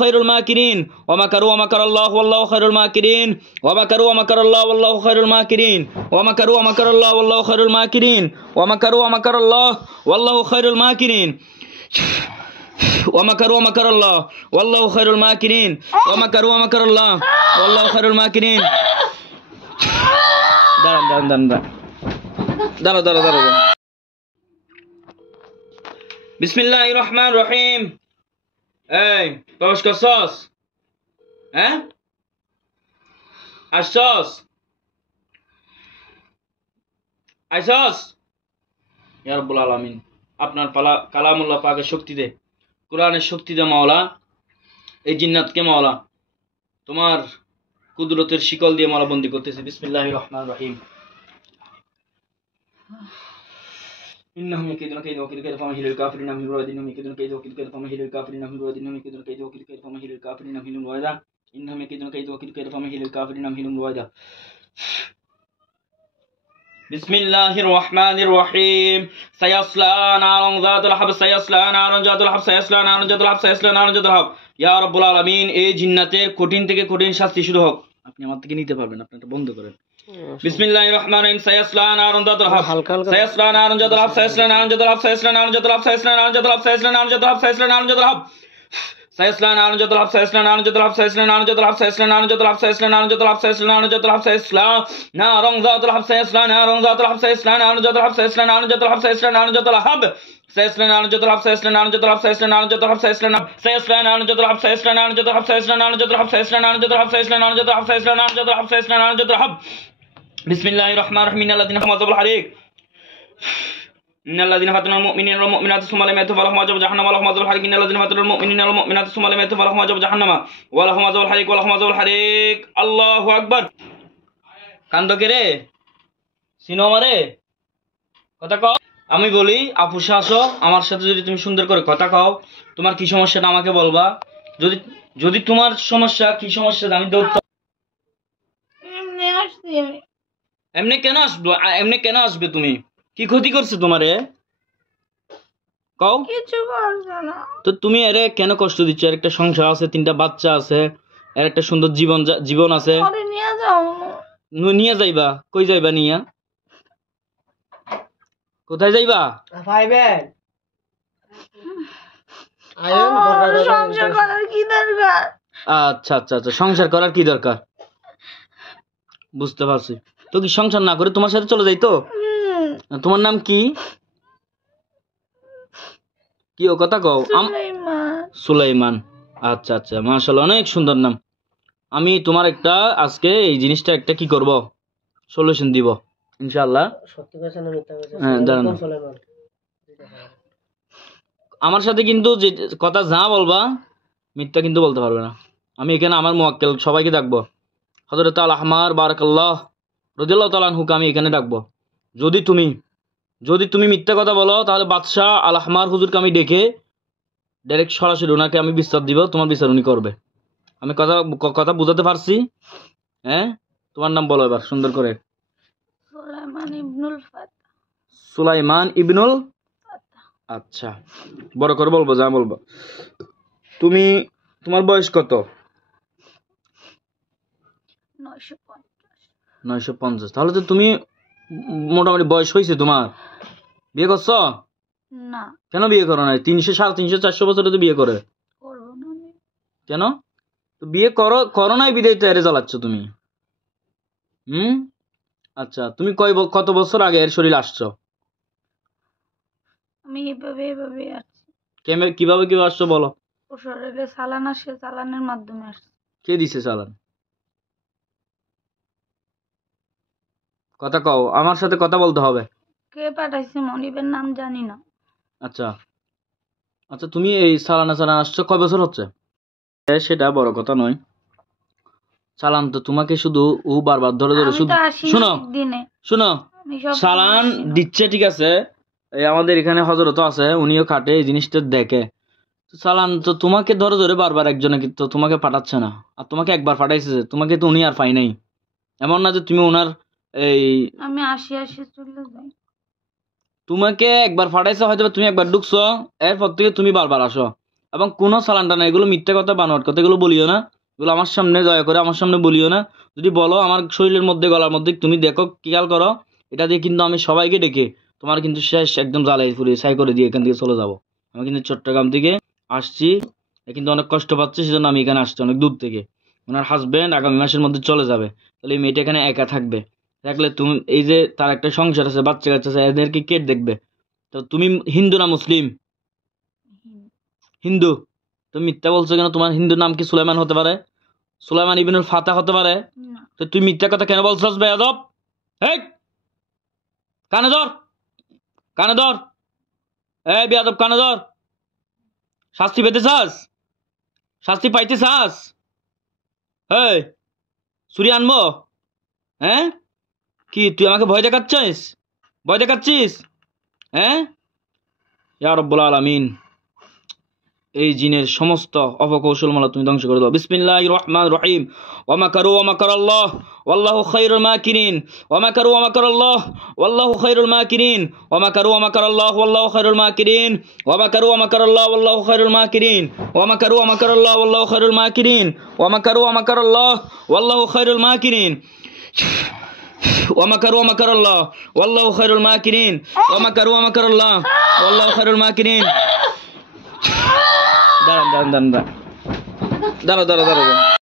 خير الماكرين ومكروا ومكر الله والله خير الماكرين ومكروا ومكر الله والله خير الماكرين ومكروا ومكر الله والله خير الماكرين ومكروا ومكر الله والله خير الماكرين ومكروا ومكر الله والله خير الماكرين ومكروا ومكر الله والله خير الماكرين দাঁড়া বিসমিল্লাহির রহমানির রহিম। এই প্রবেশ করছস? হ্যাঁ আসছস? ইয়া রাব্বুল আলামিন আপনার কালামুল্লাহ পাকের শক্তি দে, কোরআনের শক্তি দে মাওলা। এই জিন্নাতকে মাওলা তোমার কুদরতের শিকল দিয়ে মাওলা বন্দী করতেছে। বিসমিল্লাহির রহমানির রহিম। إنهم يكيدون كيدا وكيد كيدا فمهل الكافرين أمهل الرويدا إنهم يكيدون كيدا وكيد كيدا فمهل الكافرين أمهل الرويدا إنهم يكيدون كيدا وكيد كيدا فمهل الكافرين أمهل الرويدا إنهم يكيدون كيدا وكيد كيدا فمهل الكافرين أمهل الرويدا. بسم الله الرحمن الرحيم. سيصلى نارا ذات لهب سيصلى نارا ذات لهب سيصلى نارا ذات لهب سيصلى نارا ذات لهب. ইয়া রাব্বুল আলামিন এই জিন্নাতের কঠিন থেকে কঠিন শাস্তি শুরু হোক। আপনি আমার থেকে নিতে পারবেন, আপনি এটা বন্ধ করেন। বিসমিল্লাহির রহমানির রহিম। সায়াসলা নারুন যাত লাহাব সায়াসলা নারুন যাত লাহাব সায়াসলা নারুন যাত লাহাব সায়াসলা নারুন যাত লাহাব সায়াসলা নারুন যাত লাহাব সায়াসলা নারুন যাত লাহাব সায়াসলা নারুন যাত লাহাব সায়াসলা নারুন যাত লাহাব সায়াসলা নারুন যাত লাহাব সায়াসলা নারুন যাত লাহাব সায়াসলা নারুন যাত লাহাব সায়াসলা নারুন যাত লাহাব সায়াসলা নারুন যাত লাহাব সায়াসলা নারুন যাত লাহাব সায়াসলা নারুন যাত লাহাব সায়াসলা নারুন যাত লাহাব সায়াসলা নারুন যাত লাহাব সায়াসলা নারুন যাত লাহাব سيصلى نار جد الحب سيصلى نار جد الحب سيصلى نار جد الحب سيصلى نار سيصلى نار جد الحب سيصلى نار جد الحب سيصلى نار جد الحب سيصلى نار جد الحب سيصلى نار جد الحب سيصلى نار جد الحب سيصلى نار جد الحب. بسم الله الرحمن الرحيم. الذين حمزوا الحريق إن الذين فتنوا المؤمنين والمؤمنات ثم لم يتوبوا فلهم عذاب جهنم ولهم عذاب الحريق. إن الذين فتنوا المؤمنين والمؤمنات ثم لم يتوبوا فلهم عذاب جهنم ولهم عذاب الحريق ولهم عذاب الحريق. الله أكبر. কান্দ কে রে সিনোমারে কথা কও। আমি বলি আপুসা আসো আমার সাথে, যদি তুমি সুন্দর করে কথা কও তোমার কি সমস্যাটা আমাকে বলবা। যদি যদি তোমার সমস্যা কি সমস্যা আমি এমনি কেন আসবো, এমনি কেন আসবে? তুমি কি ক্ষতি করছো তোমারে কও? কিছু করছো না তো তুমি এর কেন কষ্ট দিচ্ছ? এর একটা সংসার আছে, 3টা বাচ্চা আছে, এর একটা সুন্দর জীবন আছে। নিয়ে যাও। নিয়ে যাইবা? কই যাইবা নিয়া? কোথায় যাইবা? সংসার করার কি দরকার? আচ্ছা আচ্ছা আচ্ছা, সংসার করার কি দরকার বুঝতে পারছি। তো কি সংসার না করে তোমার সাথে চলে যাই? তো তোমার নাম কি? কি ও কথা কও? সুলাইমান। আচ্ছা আচ্ছা, মাশাআল্লাহ, অনেক সুন্দর নাম। আমি তোমার একটা আজকে এই জিনিসটা একটা কি করব, সলিউশন দিব ইনশাআল্লাহ। হ্যাঁ দাঁড়ান, আমার সাথে কিন্তু যে কথা যা বলবা মিথ্যা কিন্তু বলতে পারবে না। আমি এখানে আমার মুয়াক্কেল সবাইকে ডাকবো, হযরত আল আহমার বারাকাল্লাহ রাদিয়াল্লাহু তাআলা আনহুকে আমি এখানে ডাকবো। যদি তুমি মিথ্যা কথা বলো তাহলে বাদশাহ আল আহমার হুজুরকে আমি ডেকে ডাইরেক্ট সরাসরি ওনাকে আমি বিচার দিব, তোমার বিচার উনি করবে। আমি কথা বুঝাতে পারছি? হ্যাঁ, তোমার নাম বলো এবার সুন্দর করে। সুলাইমান ইবনুল। আচ্ছা, বড় করে বলবো, যা বলবো। তোমার বয়স কত? 950। তাহলে তো তুমি মোটামুটি বয়স হয়েছে তোমার। বিয়ে করছো না? কেন বিয়ে করো না? 300, 350, 400 বছরে তো বিয়ে করে। কেন? তো বিয়ে করো নাই বিদায় তো এরে জ্বালাচ্ছ তুমি। আচ্ছা, তুমি কত বছর আগে এর শরীর আসছো? আমি এভাবে আসছি। কিভাবে আসছো বলো? ও শরীরে চালান আসে, চালানের মাধ্যমে আসছে। কে দিছে চালান? কথা কও, আমার সাথে কথা বলতে হবে। কে পাঠাইছে মনিবের নাম জানি না। আচ্ছা আচ্ছা, তুমি এই চালান আসছো কয় বছর হচ্ছে? সেটা বড় কথা নয়। চালান তো তোমাকে শুধু ও বারবার ধরে শুধু শুনো চালান দিচ্ছে, ঠিক আছে। আমাদের এখানে হযরত আছে, উনিও খাটে এই জিনিসটা দেখে। চালান তো তোমাকে ধরে বারবার একজনে কিন্তু তোমাকে পাঠাচ্ছে না। আর তোমাকে একবার পাঠাইছে, তোমাকে তো উনি আর পাই নাই। এমন না যে তুমি ওনার আমি আসি চলে যাই। তোমাকে একবার পাঠাইছে, হয়তো তুমি একবার ঢুকছো, এরপর থেকে তুমি বারবার আসো। এবং কোনো চালানটা না, এগুলো মিথ্যা কথা, বানোয়াট কথা, এগুলো বলিও না। এগুলো আমার সামনে দয়া করে আমার সামনে বলিও না। যদি বলো আমার শরীরের মধ্যে গলার মধ্যে তুমি দেখো, খেয়াল করো, এটা দিয়ে কিন্তু আমি সবাইকে ডেকে তোমার কিন্তু শেষ একদম জ্বালাই ফুরিয়ে ছাই করে দিয়ে এখান থেকে চলে যাবো। আমি কিন্তু চট্টগ্রাম থেকে আসছি, কিন্তু অনেক কষ্ট পাচ্ছি, সেজন্য আমি এখানে আসছি অনেক দূর থেকে। ওনার হাজব্যান্ড আগামী মাসের মধ্যে চলে যাবে, তাহলে এই মেয়েটা এখানে একা থাকবে। থাকলে তুমি এই যে তার একটা সংসার আছে, বাচ্চা কাচ্চা আছে, এদেরকে কে দেখবে? তো তুমি হিন্দু না মুসলিম? হিন্দু। তুমি মিথ্যা বলছো কেন? তোমার হিন্দু নাম কি সুলাইমান হতে পারে? সুলাইমান ইবনুল ফাতা হতে পারে? তো তুই মিথ্যা কথা কেন বলছস বেয়াদব? এই কানে ধর, কানে ধর, এই বেয়াদব কানে ধর। শাস্তি পেতে চাস? শাস্তি পাইতে চাস? এই ছুরি আনবো? হ্যাঁ, কি তুই আমাকে ভয় দেখাচ্ছিস? ভয় দেখাচ্ছিস? হ্যাঁ, ইয়া রাব্বুল আলামিন, এই জিনের সমস্ত অপকৌশলমালা তুমি ধ্বংস করে দাও। বিসমিল্লাহির রহমানির রহিম। ওয়া মাকারু ওয়া মাকারাল্লাহ ওয়াল্লাহু খায়রুল মাকিরিন। ওয়া মাকারু ওয়া মাকারাল্লাহ ওয়াল্লাহু খায়রুল মাকিরিন। ওয়া মাকারু ওয়া মাকারাল্লাহ ওয়াল্লাহু খায়রুল মাকিরিন। ওয়া মাকারু ওয়া মাকারাল্লাহ ওয়াল্লাহু খায়রুল মাকিরিন। ওয়া মাকারু ওয়া মাকারাল্লাহ ওয়াল্লাহু খায়রুল মাকিরিন। ওয়া মাকারু ওয়া মাকারাল্লাহ ওয়াল্লাহু খায়রুল মাকিরিন। ওয়া মাকারু ওয়া মাকারাল্লাহ ওয়াল্লাহু খায়রুল মাকিরিন। ওয়া মাকারু ওয়া মাকারাল্লাহ ওয়াল্লাহু খায়রুল মাকিরিন। দাঁড়ান দাঁড়ান দাঁড়ান দাঁড়ান দাঁড়ান দাঁড়ান দাঁড়ান।